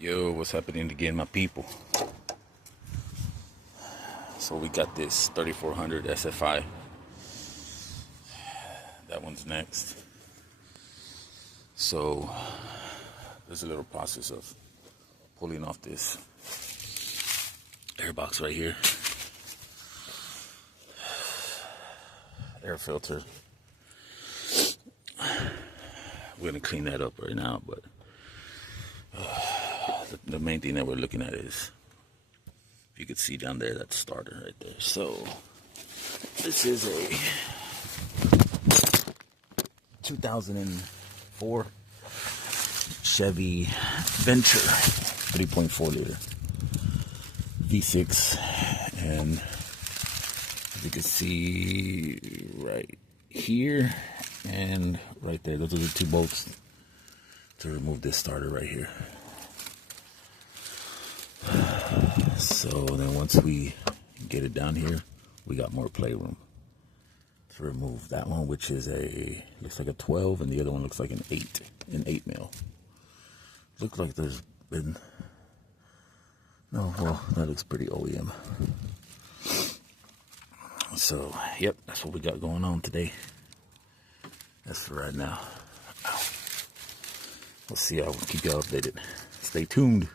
Yo, what's happening again, my people? So we got this 3400 SFI. That one's next. So there's a little process of pulling off this air box right here. Air filter. We're gonna clean that up right now, but the main thing that we're looking at is, if you could see down there, that starter right there. So this is a 2004 Chevy Venture 3.4 liter V6, and as you can see right here and right there, those are the two bolts to remove this starter right here. So then once we get it down here, we got more playroom to remove that one, which is looks like a 12, and the other one looks like an 8 mil. Looks like there's been, no, well, that looks pretty OEM. So, yep, that's what we got going on today. That's for right now. We'll see, I'll keep y'all updated. Stay tuned.